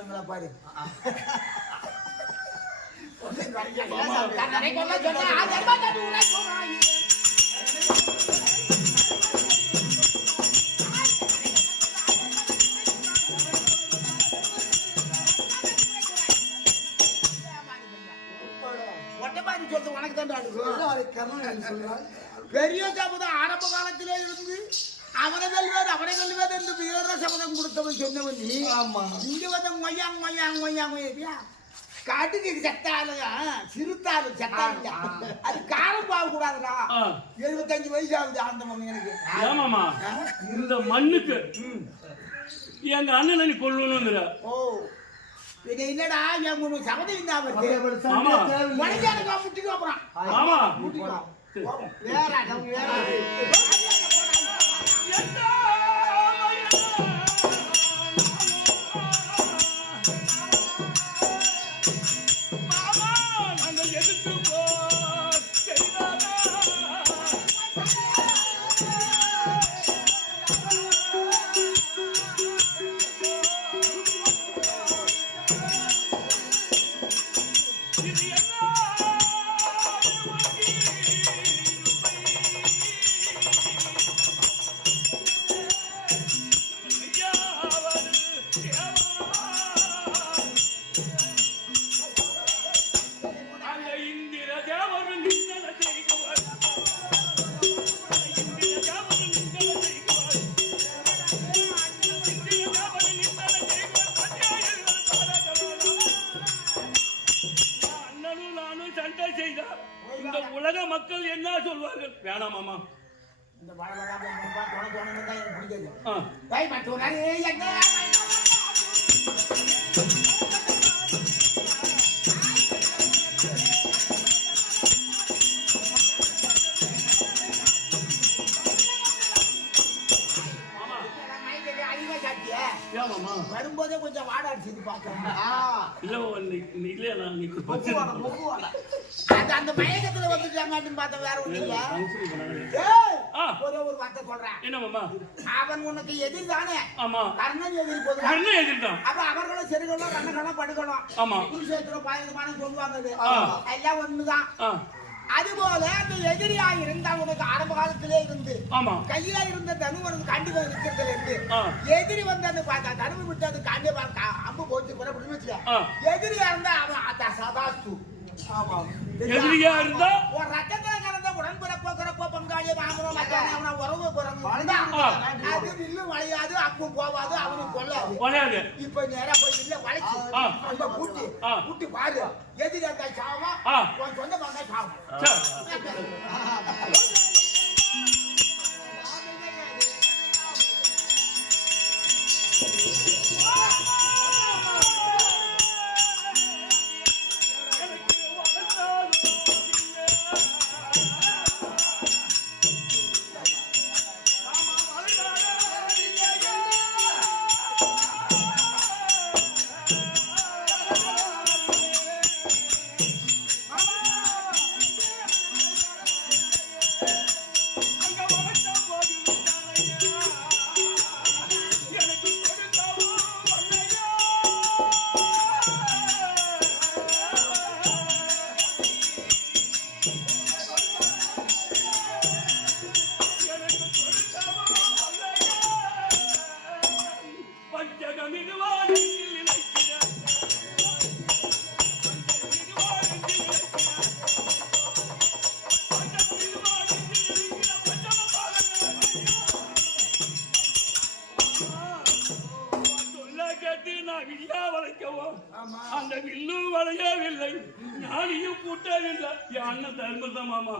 கூட்டங்களா பாரு. பெரிய சபதம் ஆரம்ப காலத்திலே இருந்து அவனை வெல்வது என்று வீர சபதம் கொடுத்தவன் சொன்னவன் நீ. ஆமா, இங்க வந்து மொய்யா காட்டுக்கு செத்தாலையா சிறுத்தாலும் செத்தாலையா அது காலம் போக கூடாதுடா. 75 வயசு ஆகுது அந்த மம்மி எனக்கு. ஆமாமா, இந்த மண்ணுக்கு எங்க அண்ணனை நீ கொள்ளணுங்கிற. ஓ இது இல்லடா, என் உனக்கு சபதம் இருந்தா முட்டிக்கு அப்புறம் ஆமா வேற உலக மக்கள் என்ன சொல்வார்கள்? வேணாம் மாமா, இந்த பிடிக்காது. வரும்போதே கொஞ்சம் வாட அடிச்சு பாக்க அந்த மயக்கத்துல வந்துட்டாங்க பார்த்தா வேற ஒண்ணு இல்ல. ஒரே ஒரு வார்த்தை சொல்றேன். என்னமாமா? அவன் உனக்கு எதிர் தானே. ஆமா, கர்ணன் எதிர் போது. கர்ணன் எதிர் தான். அப்ப அவர்களும் செருகளும் கண்ணகளும் படுக்கணும். ஆமா, குருஷேத்திரம் பாயசமான சொல்லுவாங்க. எல்லாம் ஒண்ணுதான். அதுபோல அந்த எதிரியா இருந்தா உனக்கு ஆரம்ப காலத்திலே இருந்து கையில இருந்த தனுவனுக்கு கண்டிப்பா இருக்கிறதுல இருந்து எதிரி வந்து அந்த தனுவு விட்டு அது கண்டிப்பா அம்பு போச்சு எதிரியா இருந்தா அவன் சதாஸ்து. எதிரியா இருந்தா ஒரு ரத்தத்துல கலந்த உடன்பிறப்போ பங்காளிய வாங்கணும் அவன உறவு அது வில்லு வளையாது அப்பும் போவாது அவனுக்கு கொள்ளாது. இப்ப நேரா போய் வில்ல வளைச்சு அந்த கூட்டி பாரு எதிரி இருந்தா சாவா உன் சொந்த பங்கா சாவா. அந்த வில்லு வளையவில்லை, ஞானியும் கூட்டவில்லை. என் அண்ணன் தர்மதான் மாமா.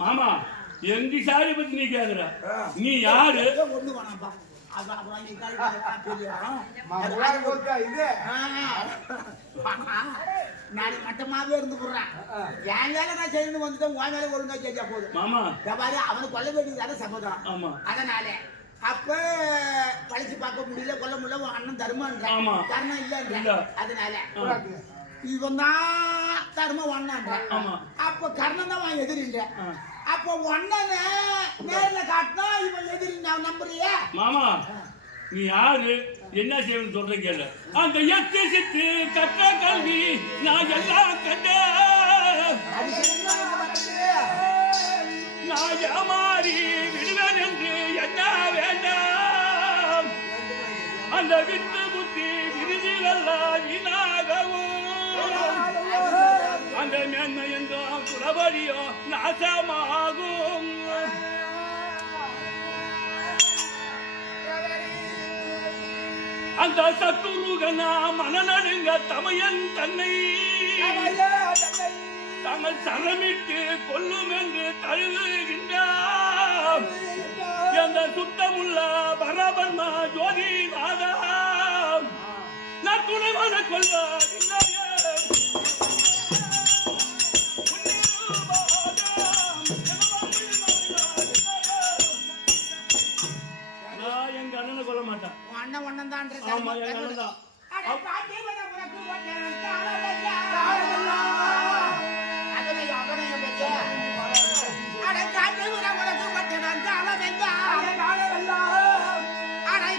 மாமா எங்க சாரி பத்தி நீ கேக்குற? நீ யாரு? அப்புறம் நீ தெரியும் நான் மட்டமாவே இருந்து போடுறேன் என் வேலை நான் செய்யணும் வந்துட்டேன் உன் வேலை ஒழுங்கா செஞ்சா போதும் மாமா பாரு அவனுக்கு கொல்ல வேண்டியதான சபதம் ஆமா அதனால அப்ப பழிச்சு பார்க்க முடியல கொல்ல முடியல உன் அண்ணன் தர்மன்ற ஆமா தர்மம் இல்ல அதனால இவன் தான் தர்மம் ஒண்ணான்ற அப்ப கர்ணன் தான் அவன் எதிரின்ற அப்ப ஒன்னன நேர்ல காட்டினா இவன் எதிரி நான் நம்புறியா மாமா நீ யாரு என்ன செய்யணும் சொல்ற கேளு அந்த எத்து சித்து கற்ற கல்வி நான் எல்லாம் கண்ட நான் ஏமாறி விடுவேன் என்று என்ன வேண்டாம் அந்த வித்து புத்தி விருதிலெல்லாம் வீணாகவும் அந்த மேன்மை என்றும் குலபடியோ நாசமாகும் அந்த சத்துருகனா மனநடுங்க தமையன் தன்னை தங்கள் சரமிட்டு கொல்லும் என்று தழுவுகின்றார் எந்த சுத்தமுள்ள பரபர்மா ஜோதி நாதா நான் துணைவன கொள்வார் எங்க அண்ணனை கொல்ல மாட்டான் அண்ணன் ஒண்ணன் தான் ஆமா எங்க அண்ணன் தான்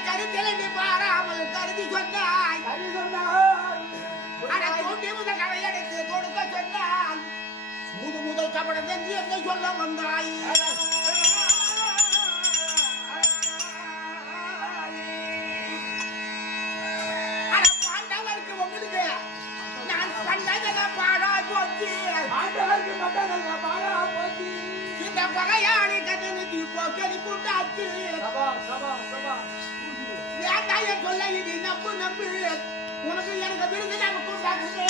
கருத்தில் பாராமல் கருதி சொன்னாய் கடையடைத்து கொடுக்க சொன்னான் முதல் கபடம் என்று என்னை சொல்ல வந்தாய் பாண்டவருக்கு உங்களுக்கு நான் பண்ணதக பாடா போச்சு இந்த பகையாளி கதனுக்கு போக்கடி கூட்டாச்சு வேண்டாய சொல்ல இது நம்பு உனக்கு எனக்கு விருது நம்ம கூட்டாச்சு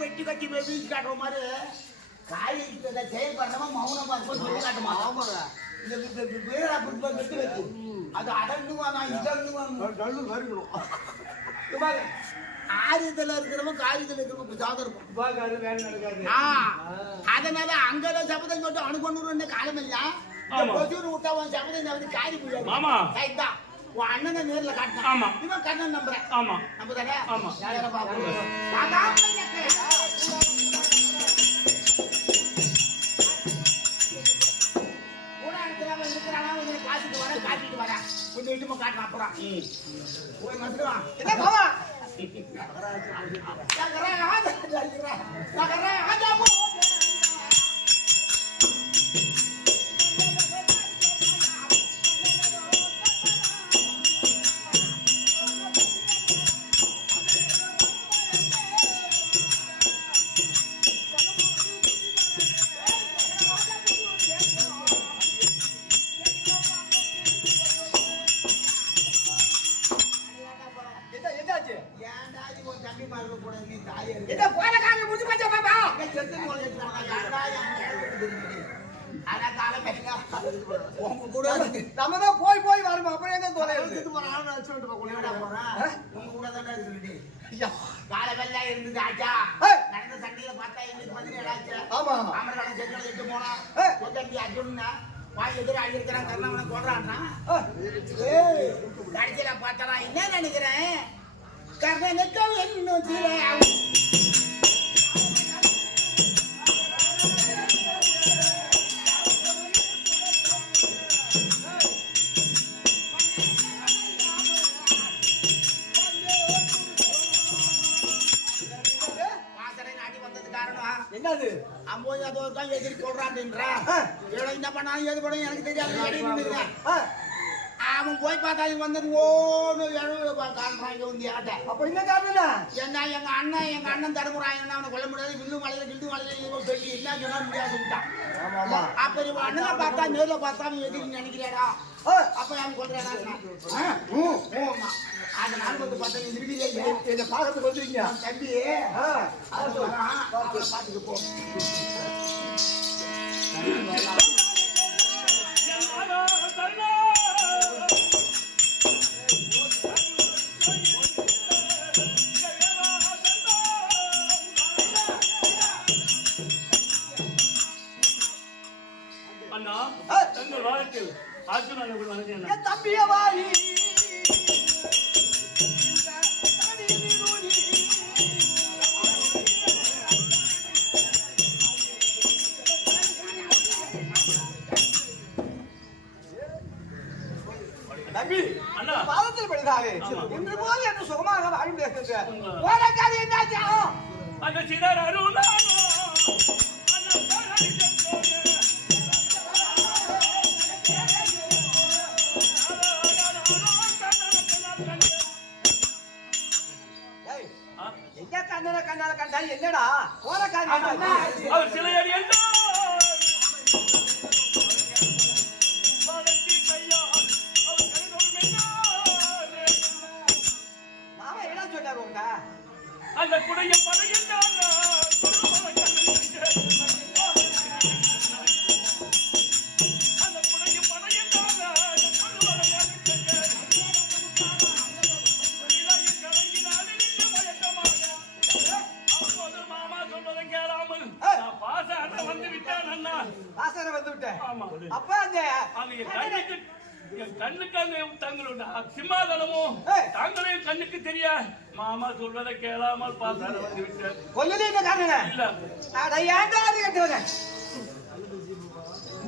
பெட்டி கட்டி வீசி காட்டுற மாதிரி காய் செயல்படுறவ மௌனமா இருக்கும் சொல்லி காட்டுமா இந்த வீராப்பு கட்டி வச்சு அது அடங்குவானா இதங்குவான் ஆரியத்துல இருக்கிறவன் காரியத்துல இருக்கிறவன் சாதம் அதனால அங்கெல்லாம் சபதம் மட்டும் அணுகொண்டு காலம் இல்ல விட்டா உன் சபதம் வந்து காரி போயிடும் உன் அண்ணனை நேர்ல காட்டினா இவன் கண்ணன் நம்புறேன் நம்புதானே காட்டிட்டு வர கொஞ்சம் இட்டுமா காட்டுறான் அப்புறம் போய் வந்துடுவான் என்ன போவா போய் போய் வருமா அப்புறம் எங்க காலை வெள்ளா இருந்தது ஆச்சா நடந்த சண்டையில பார்த்தா எங்களுக்கு 17 ஆச்சு ஆமா அமரகாலம் செங்கல் எட்டு போனா கொஞ்சம் அர்ஜுன்னா வாய் எதிர ஆகியிருக்கிறான் கர்ணவனை கொள்றான்னா கடைசியில பார்த்தா என்ன நினைக்கிறேன் கர்ணனுக்கு இன்னும் சில என்னது அம்போது அது ஒரு தான் எதிரி சொல்றான்ன்றா என்ன பண்ணாலும் எது பண்ண எனக்கு தெரியாது அவன் போய் பார்த்தா இது வந்தது ஓன்னு காண்றாங்க வந்து ஏட்ட. அப்ப என்ன காரணம்? என்ன எங்க அண்ணன் தடுமுறாங்கன்னா அவனை கொல்ல முடியாது. கிண்டு மலையில சொல்லி என்ன சொன்னா முடியாது விட்டான். அப்ப இவன் அண்ணனை பார்த்தா நேர்ல பார்த்தா அவன் எதுக்கு நினைக்கிறாடா? அப்ப அவன் கொல்றாடா? அதனால வந்து பார்த்தா நீ இருக்கிறீங்க என்ன பாக்கத்துக்கு வந்துருக்கீங்க தம்பி. பாத்துக்கு போ. அண்ணா தங்கள் வாழ்க்கையில் அர்ஜுனனை கூட வந்தேன். என் தம்பிய வாரி தம்பி அண்ணா பாதத்தில் படுதாவே இன்று போது என்று சுகமாக வாழ முடியாது. ஓடக்காது என்னாச்சா? அந்த சிதர் அருணா எங்க கண்ணால கண்டா என்னடா ஓடக்காது? அவர் சிலையடி மாமா என்ன சொன்னாரு உங்க? அந்த குடைய படையின்றாங்க அந்த குடைய படையின்றாங்க மாமா சொல்வதை கேளாமல் பாச அண்ணன் வந்து விட்டான் அண்ணா. வாசனை வந்து விட்டேன். ஆமா அப்ப அந்த என் கண்ணுக்கு அந்த தங்களோட சிம்மாதனமும் தாங்களையும் கண்ணுக்கு தெரியா மாமா சொல்வதை கேளாமல் பாசார வந்து விட்டார். கொல்லலே இந்த காரணம் இல்ல அட ஏன்டா அது கேட்டவனே?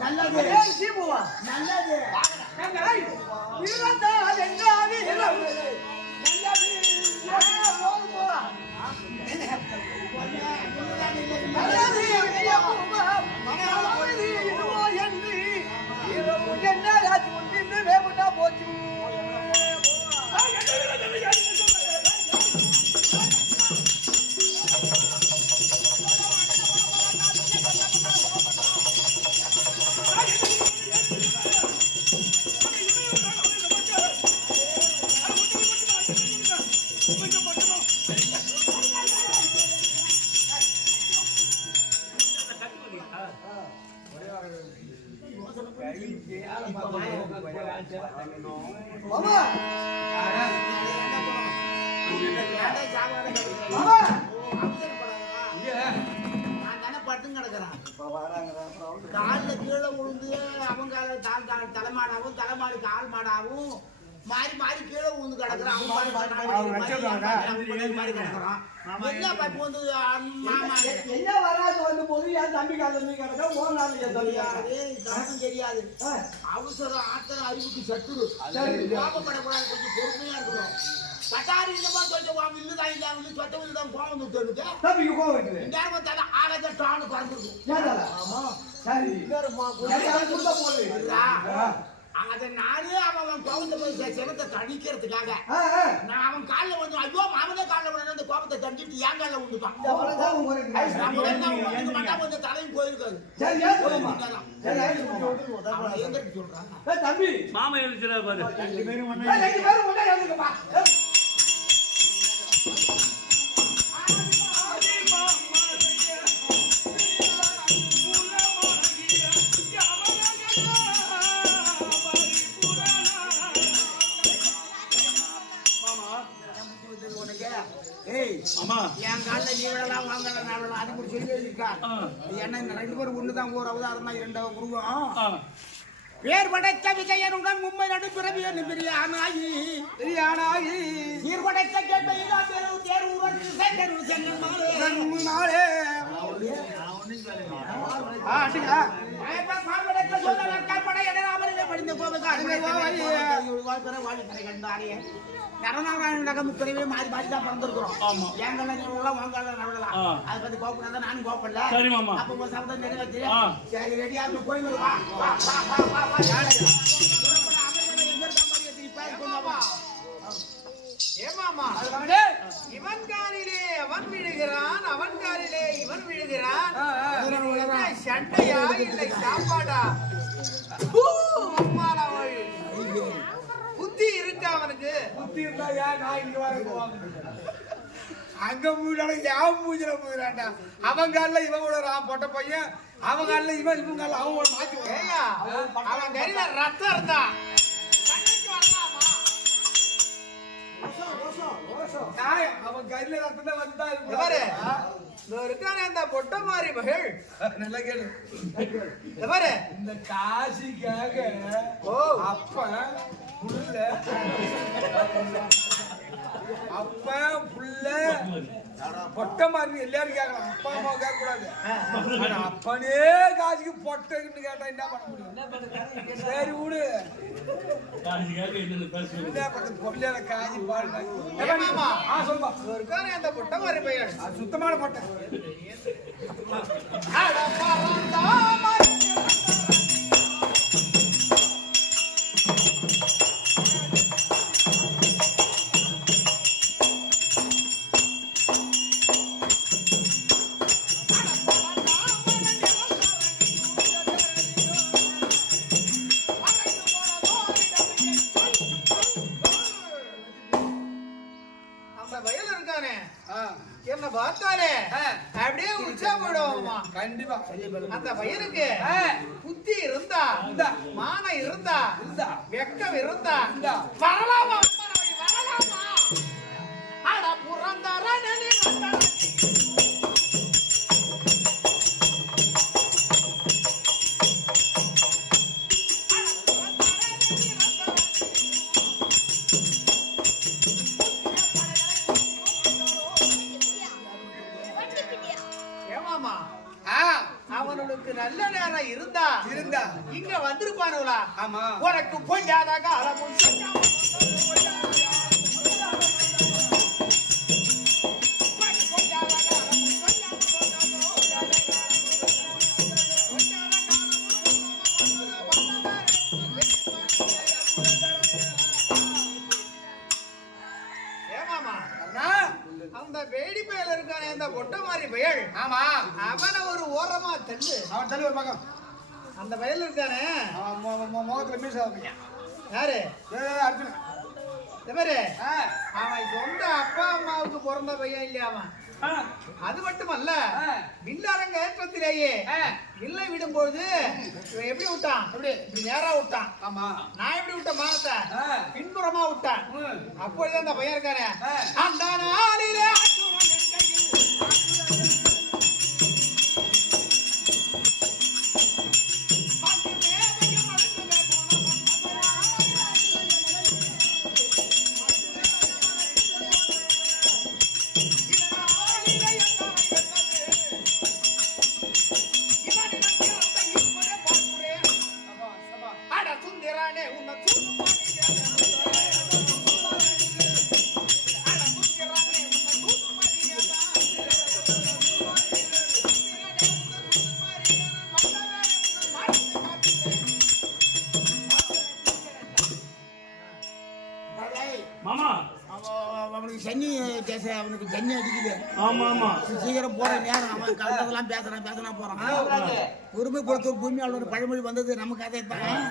நல்லது ஏய் சீமுவா நல்லது ஏய் வீரதா என்றாவி நல்லது போவா நல்லது ஐயப்பா மனமாவது இதுவோ என்று இரவு என்னடா சொல்லிட்டு வேமுடா போச்சு. மாமா மாமா நான் தானே படுத்து கிடக்குறான். காலில் கீழே விழுந்து அவங்க தலைமாடாவும் தலைமாடு கால் மாடாவும் மாறி மாறி கீழே விழுந்து கிடக்குறான். என்ன பட்டு வந்து மாமா என்ன வராது வந்து போது என் தம்பி கால நீ கிடக்க ஓ நாள் தெரியாது தனக்கும் தெரியாது. அவசரம் ஆத்திரம் அறிவுக்கு சத்துரு கோபப்படக்கூடாது. கொஞ்சம் பொறுமையா இருக்கணும். பட்டாரி இந்த மாதிரி கொஞ்சம் இல்லுதான் இல்லை சொட்ட வில்லுதான் கோபம் வந்துட்டு தம்பிக்கு கோவம் வருது. நேரம் பார்த்தா ஆகாத டானு பறந்துருக்கும். ஆமா சரி கொடுத்தா போடு. அத நானே அவன் கோபத்தை போய் சினத்தை தணிக்கிறதுக்காக நான் அவன் காலில் வந்து ஐயோ மாமனே காலில் விட அந்த கோபத்தை தண்டிட்டு என் காலில் விழுந்துட்டான். கொஞ்சம் தலையும் போயிருக்காது. சொல்றான் தம்பி மாமா எழுச்சிடா பாரு. ஆமா என் காலில் நீ விடலாம் வாங்கல நான் விடலாம் அது கூட சொல்லி வச்சிருக்கான். ஏன்னா இந்த 2 பேரும் ஒண்ணுதான் ஒரு அவதாரம் தான் 2 உருவம். பேர் படைத்த விஜயனுடன் மும்பை நடுப்பிறவி என்று பிரியானாகி சீர் படைத்த கேட்ட தேர் உருவத்தில் சென்றாலே நரநாராயண மாறி மாறி தான் பிறந்திருக்கிறோம். எங்கெல்லாம் நீங்களாம் வாங்கலாம் நடலாம். அதை பத்தி கோப்படாத நானும் கோப்படல. சரி மாமா அப்ப சபதம் நிறைவேற்றி சரி ரெடியா கோயில் ஏமாமா இவன் காலிலே அவன் விழுகிறான், அவன் காலிலே இவன் விழுகிறான். என்ன சண்டையா இல்லை சாப்பாடா? அம்மாடா வழி. புத்தி இருக்கா அவனுக்கு? புத்தி இருந்தா ஏன் நான் இங்க வர போவாங்க? அங்க மூடால யான் மூஞ்சில போயிடாண்டா. அவன் காலில் இவன் விழுறான் பொட்ட பையன், அவன் காலில் இவன், இவன் காலில் அவன் மாத்தி ஏய்யா, அவன் கையில ரத்தம் இருந்தா சண்டைக்கு வரலாமா? அவன் கையில ரத்தம் வந்தா பாரு, இருக்கானே அந்த பொட்ட மாதிரி மகள். நல்லா கேளு. பாரு, இந்த காசிக்காக அப்ப புள்ள பொட்டை மாதிரி எல்லாரும் கேட்கலாம். அப்பா அம்மா கேட்க கூடாது. அப்பனே காசுக்கு பொட்டைன்னு கேட்டா என்ன பண்ண முடியும்? சரி விடு. பொருளான காசு பாடு. சொல்லுப்பா. இருக்கானே அந்த பொட்ட மாதிரி மகள். சுத்தமான பொட்டை. என்ன பார்த்தாலே அப்படியே உச்சா போயிடுவோமா? கண்டிப்பா. அந்த பையனுக்கு புத்தி இருந்தா, மானம் இருந்தா, வெக்கம் இருந்தா வரலாமா? வரலாமா? அட புறந்தாரன் அவனுக்கு நல்ல நேரம் இருந்தா இங்க வந்திருப்பானுங்களா? ஆமா. உனக்கு பொய்யாத காலமும் அந்த வேடி பயல் இருக்கானே அந்த பொட்ட மாதிரி பயல். ஆமா, அவனை ஒரு ஓரமா தள்ளு. அவன் தள்ளி ஒரு பக்கம். அந்த பயல் இருக்கானே முகத்துல மீச பையன் யாரு? அர்ஜுன். அவன் சொந்த அப்பா அம்மாவுக்கு பிறந்த பையன் இல்லையா அவன்? அது மட்டுமல்ல, வில்லரங்க ஏற்றத்திலேயே வில்லை விடும்போது இவன் எப்படி விட்டான்? இப்படி நேரா விட்டான். ஆமா. நான் எப்படி விட்ட மானத்தை பின்புறமா விட்டான். அப்பொழுது அந்த பையன் இருக்கானே அந்த நாளிலே அவனுக்கு ஜன்னி அடிக்குது. ஆமா ஆமா, சீக்கிரம் போற நேரம். அவன் கலந்ததெல்லாம் பேசுறான் போறான். பொறுமை பொறுத்த ஒரு பூமியாளர் பழமொழி வந்தது நமக்கு அதே தான்.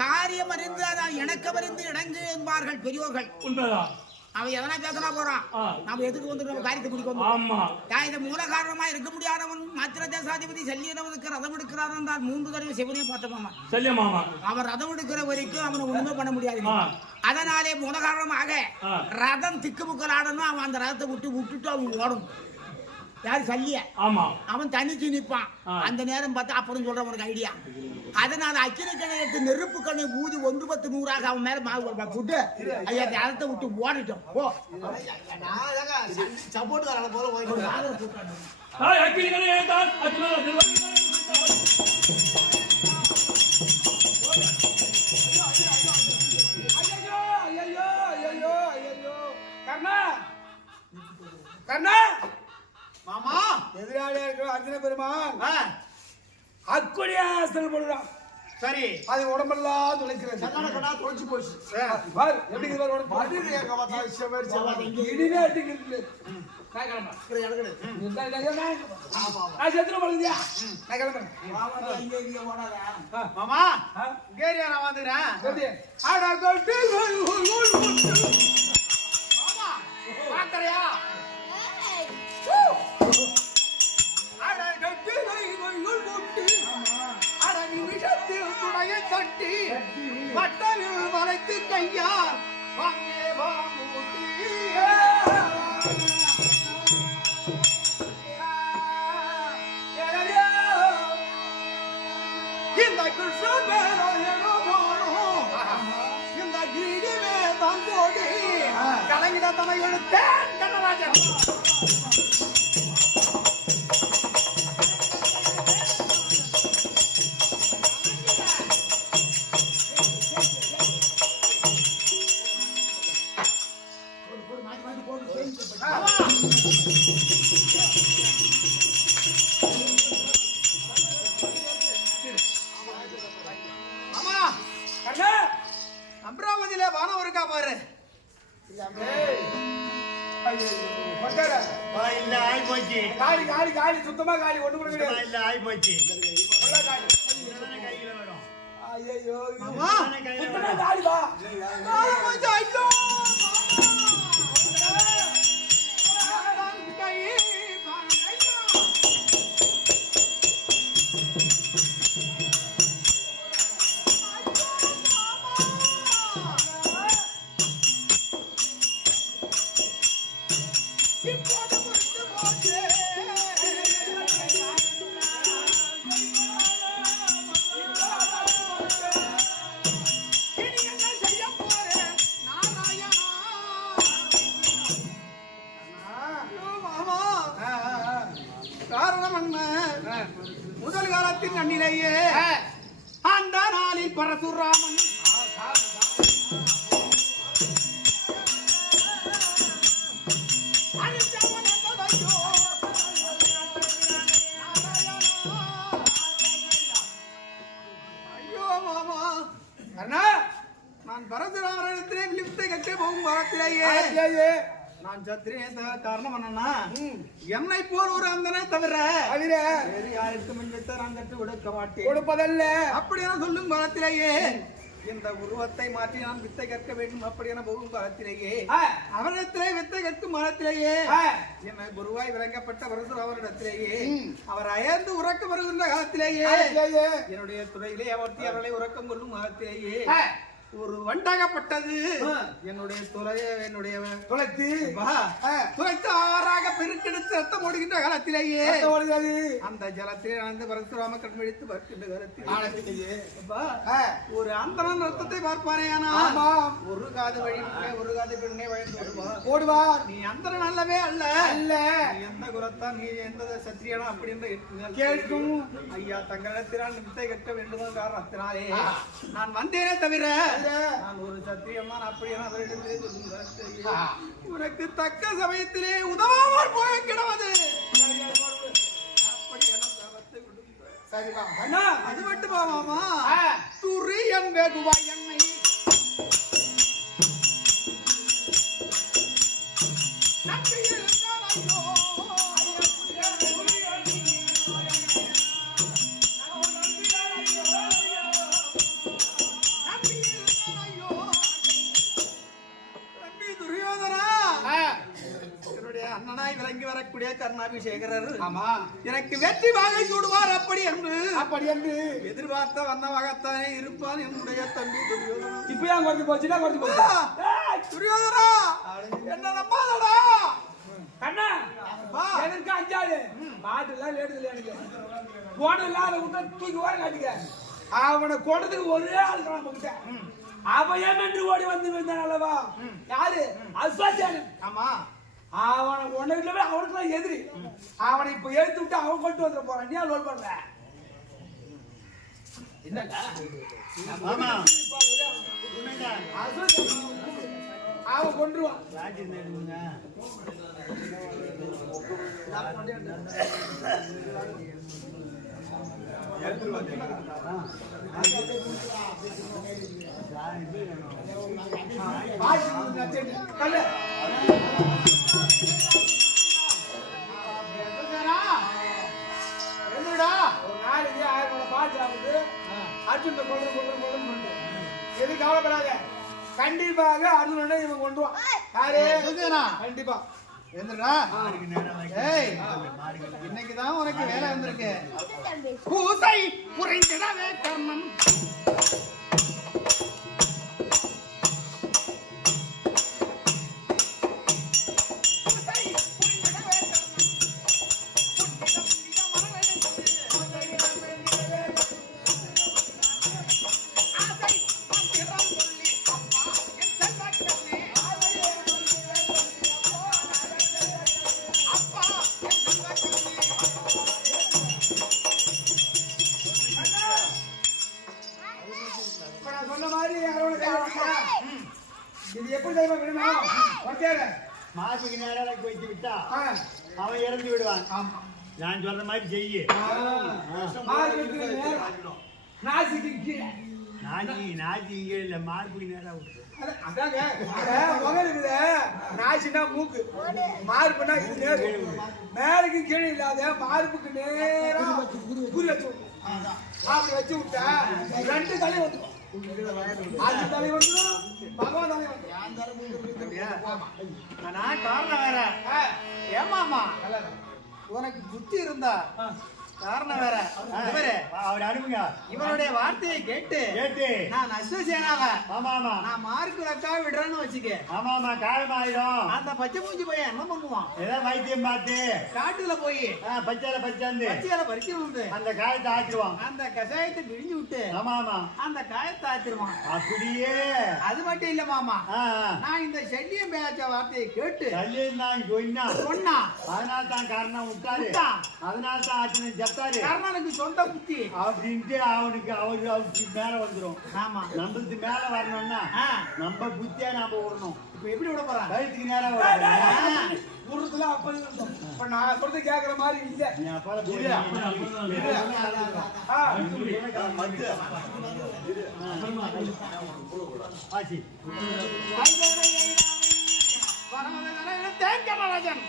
காரியம் அறிந்து அதான் இணக்கம் அறிந்து இணங்கு என்பார்கள் பெரியோர்கள். அவன் எதனா பேசனா போறான். நாம எதுக்கு வந்து நம்ம காரியத்தை பிடிக்க வந்தோம்? இதை மூல காரணமா இருக்க முடியாதவன் மாத்திர தேசாதிபதி சல்லியனவனுக்கு ரதம் எடுக்கிறான் என்றால் 3 தடவை சிவனையும் பார்த்தோம். அவன் ரதம் எடுக்கிற வரைக்கும் அவனை ஒண்ணுமே பண்ண முடியாது. அதனாலே மூல காரணமாக ரதம் திக்குமுக்கல் ஆடணும். அவன் அந்த ரதத்தை விட்டுட்டு அவன் ஓடணும். யாரு? சல்லிய. ஆமா. அவன் தனிச்சு நிற்பான். அந்த நேரம் பார்த்தா அப்புறம் சொல்ற ஒரு ஐடியா. அதனால அக்கினி கணையத்து நெருப்பு கணை ஊதி 1 10 100 அவன் மேல மாவு போட்டு ஐயா ரதத்தை விட்டு ஓடிட்டோம். ஓ சப்போர்ட் வர போல அக்கினி கணையத்தான் கர்ணா மாமா எதிராளியா இருக்கிற அர்ஜுன பெருமான் அக்குடியாசல் போடுறான். சரி அது உடம்பெல்லாம் துளைக்கிறது. தொலைச்சு போச்சு. பாரு எப்படி இருக்கு உடம்பு. மறுபடியும் எங்க பார்த்தா சிவன் செவ்வாய் இடிவே அடிக்கிறது. நான் கிளம்புறேன். நான் செத்துற பழகுதியா? நான் கிளம்புறேன். மாமா கேரியா நான் வந்துக்கிறேன். எப்படி? ஆடா கொட்டு மாமா பாக்கறியா? ஆடா கொட்டு கொட்டு ஆடா நிமிஷத்தில் துணையை தட்டி வட்டலில் வளைத்து கையால் வாங்கே வாமூட்டி இந்த கிருஷ்ணன் மேலோ ஏதோ போனோம் இந்த கிரீடிலே தான் போடி கலங்கிட தனை எழுத்தேன் கண்ணராஜன். அமராவதியில வானம் இருக்கா பாரு. இல்ல ஆயி போச்சு. காலி காலி காலி சுத்தமா காலி ஒண்ணு கூட கிடையாது. இல்ல ஆயி போச்சு. ஐயோ மாமா காலி வா. காரணம் என்ன? முதல் காலத்தின் அண்ணிலேயே அந்த நாளில் பரசுராமன் ஐயோ மாமா அண்ணா நான் பரசுராமனிடத்திலே லிப்டை கட்டி போகும் காலத்திலேயே நான் சத்திரியன் காரணம் என்னன்னா என்னை போல் ஒரு அந்தனை தவிர வேறு யாருக்கு மின்வித்தை நான் கட்டு கொடுக்க மாட்டேன் கொடுப்பதல்ல அப்படியான சொல்லும் காலத்திலேயே இந்த உருவத்தை மாற்றி நான் வித்தை கற்க வேண்டும் அப்படியான போகும் காலத்திலேயே அவரிடத்திலே வித்தை கற்கும் காலத்திலேயே என்னை குருவாய் விளங்கப்பட்ட பரசுராமரிடத்திலேயே அவர் அயர்ந்து உறக்க வருகின்ற காலத்திலேயே என்னுடைய துறையிலே அமர்த்தி அவர்களை உறக்கம் கொள்ளும் காலத்திலேயே ஒரு வண்டகப்பட்டது என்னுடைய என்னுடைய துளைத்து ஆறாக பெருக்கெடுத்து ரத்தம் ஓடுகின்ற காலத்திலேயே அந்த ஜலத்திலே நடந்து பரசுராம கண்மழித்து பார்க்கின்ற காலத்திலேயே ஒரு அந்தரன் ரத்தத்தை பார்ப்பானே ஆனா ஒரு காது வழி ஒரு காது பெண்ணே வழிந்து ஓடுவார். நீ அந்தரன் அல்லவே அல்ல அல்ல எந்த குலத்தான் நீ எந்த சத்திரியனா அப்படி என்று கேட்கும் ஐயா தங்களிடத்தினால் நிமித்தை கட்ட வேண்டும் காரணத்தினாலே நான் வந்தேனே தவிர நான் ஒரு சத்தியம் தான் அப்படியான அவரிடத்திலே சொல்லுங்கள். உனக்கு தக்க சமயத்திலே உதவாமல் போய கிடவது அது மட்டும் மாமா துரியன் வேகுவா என்னை அண்ணனாய் விளங்கி வரக்கூடிய கர்ணாபிஷேகரர் எனக்கு வெற்றி வாகை சூடுவார் அப்படி என்று எதிர்பார்த்த வண்ணமாகத்தானே இருப்பான் என்னுடைய தம்பி துரியோதனா. இப்ப குறைஞ்சு போச்சுன்னா குறைஞ்சு போச்சு. துரியோதனா என்ன நம்பாதடா கண்ணா எனக்கு அஞ்சாது மாட்டு எல்லாம் லேடுதல் எனக்கு போன இல்லாத விட்டா தூக்கி ஓட காட்டுங்க. அவனை கொண்டதுக்கு ஒரே ஆள் தான் நம்ம கிட்ட. அவன் ஏன் ஓடி வந்து வந்தான் அல்லவா யாரு அஸ்வாச்சாரன். ஆமா அவனை ஒன்னுல போய் அவனுக்குலாம் எதிரி. அவனை இப்ப எழுத்து விட்டு அவன் கொண்டு வந்துட போறான். நீ லோல் பண்ற அவன் கொண்டுருவான். எது கவலைப்படாத, கண்டிப்பாக அர்ஜுனனை இவன் கொண்டு வா. யாரு? கண்டிப்பா எந்திரா. ஏய், இன்னைக்குதான் உனக்கு வேலை வந்திருக்கு. பூசை புரிந்திடவே கர்மம். இது எப்படி தெரியுமா விடணும்? மாசுக்கு நேரம் போயிட்டு விட்டா அவன் இறந்து விடுவான். நான் சொல்ற மாதிரி செய்யு. நாசி இங்க இல்ல, மார்புக்கு நேரம் விட்டு. நாசினா மூக்கு, மார்புனா இது நேரு. மேலுக்கு கீழே இல்லாத மார்புக்கு நேரம் குறி வச்சு அப்படி வச்சு விட்டா 2 தலை வந்துடும். அது தலை வந்துடும், பகவான் தலை வந்துடும். ஆனா காரணம் வேற. ஏமாமா உனக்கு புத்தி இருந்தா காரணம் வேற. அவர் அனுப்புங்க. இவனுடைய வார்த்தையை கேட்டு நான் அஸ்வசேனாவ நான் மார்க்கு ரக்கா விடுறேன்னு வச்சுக்க. ஆமாமா, காலமாயிடும். அந்த பச்சை மூஞ்சி பையன் என்ன பண்ணுவான்? ஏதாவது வைத்தியம் பார்த்து காட்டுல போய் பச்சையில பறிச்சு வந்து அந்த காயத்தை ஆச்சிருவான். அந்த கஷாயத்தை பிழிஞ்சு விட்டு அந்த காயத்தை ஆச்சிருவான். அப்படியே அது மட்டும் இல்ல மாமா, நான் இந்த செல்லியம் பேச்ச வார்த்தையை கேட்டு சொன்னா அதனால தான் காரணம் விட்டாரு. அதனால தான் ஆச்சு கர்ணனுக்கு சொந்த புத்தி அப்படின்ட்டு அவனுக்கு அவருக்கு மேல வந்துடும். ஆமா, நம்மளுக்கு மேல வரணும்னா நம்ம புத்தியா நாம விடணும். இப்ப எப்படி விட போறான்? வயிற்றுக்கு நேரம் விடுறதுல அப்ப இப்ப நான் சொல்றது கேக்குற மாதிரி இல்ல. நீ அப்ப தேங்கராஜன்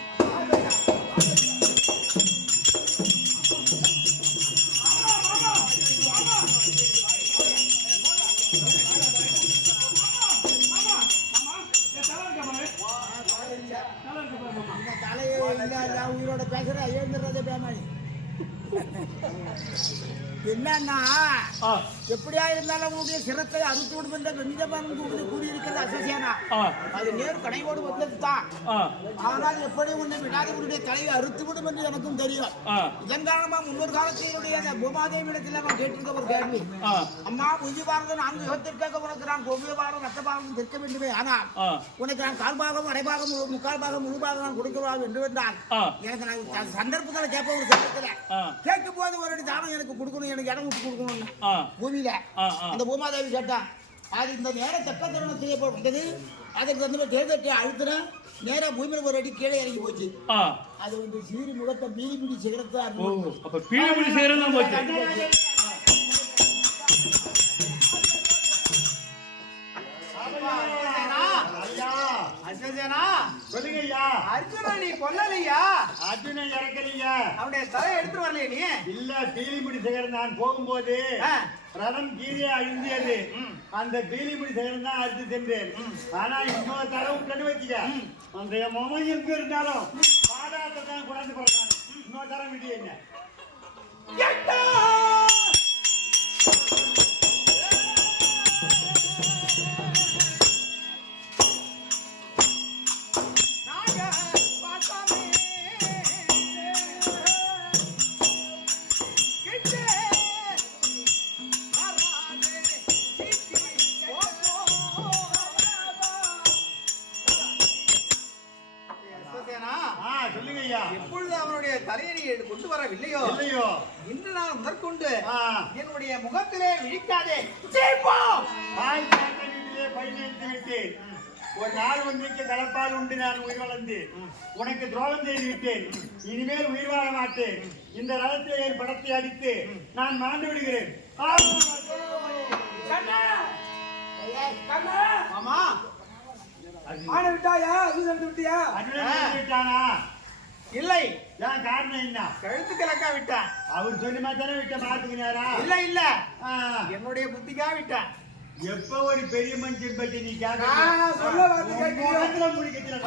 உயிரோட பேசுற ஐயங்கிறத பேமாடி என்னன்னா, எப்படியா இருந்தாலும் உங்களுடைய சிரத்தை அறுத்து விடும் என்ற வெஞ்சபானம் கூடியிருக்கிறது அசசியானா. அது நேர் கடையோடு வந்தது தான். ஆனால் எப்படி உன்னை விடாதவருடைய தலையை அறுத்து விடும் என்று எனக்கும் தெரியும். இதன் காரணமா முன்னொரு காலத்தினுடைய பூமாதேவிடத்தில் அவன் கேட்டிருக்க ஒரு கேள்வி. அம்மா, உயிர் பாரதம் 4 யுகத்திற்காக உனக்கு நான் கோவிய பாரம் ரத்த பாகம் தெற்க வேண்டுமே. ஆனால் உனக்கு நான் கால்பாகம் அரைபாகம் முக்கால் பாகம் முழு பாகம் நான் கொடுக்கிறா என்று என்றால் எனக்கு நான் சந்தர்ப்பங்களை கேட்ப ஒரு சந்தர்ப்பத்துல கேட்கும் போது ஒரு தானம் எனக்கு கொடுக்கணும், எனக்கு இடம் விட்டு கொடுக்கணும் பூமியில. அந்த பூமாதேவி கேட்டா அது இந்த நேரம் தக்க தருணத்திலே வந்தது. அதுக்கு வந்து தேர்தட்டை அழுத்தின நேரா பூமியில ஒரு அடி கீழே இறங்கி போச்சு. அது வந்து சீரி முகத்தை பீலிபிடி சிகரத்தா அர்ஜுனனை கொல்லலையா? அர்ஜுனன் இறக்கலையா? அவனுடைய தலை எடுத்து வரலையா நீ? இல்ல, பீலிமுடி சிகரம் நான் போகும்போது ரதம் கீழே அழிந்தியது. அந்த பீலிமுடி சிகரம் தான் அறுத்து சென்றேன். ஆனா இன்னொரு தலை விட்டு வச்சுக்க, அந்த மொமன் எங்க இருந்தாலும் பாதாளத்தை தான் குறைந்து போறாங்க. இன்னொரு தரம் விடியங்க. எப்பொழுது அவனுடைய தலையை கொண்டு வரவில்லையோ இன்று நான் முதற்கொண்டு என்னுடைய முகத்திலே விழிக்காதே வீட்டிலே பயிர் விட்டேன். ஒரு நாள் ஒன்றைக்கு கலப்பால் உண்டு. கொண்டு நான் உயிர் வளர்ந்தேன். உனக்கு துரோகம் செய்து விட்டேன். இனிமேல் உயிர் வாழ மாட்டேன். இந்த ரதத்தை என் படத்தை அடித்து நான் மாண்டு விடுகிறேன். மாமா ஆன விட்டாயா அசுதன் விட்டியா அண்ணன் விட்டானா? இல்லை ஏன் காரணம் என்ன? கழுத்து கிழக்கா விட்டான். அவர் சொன்ன மாதிரி தானே விட்ட மாத்துக்கினாரா? இல்ல இல்ல என்னுடைய புத்திக்கா விட்டான். எப்ப ஒரு பெரிய மனுஷன் பத்தி நீ நான் சொல்ல வார்த்தை கேட்கிறீங்க. முடிக்கல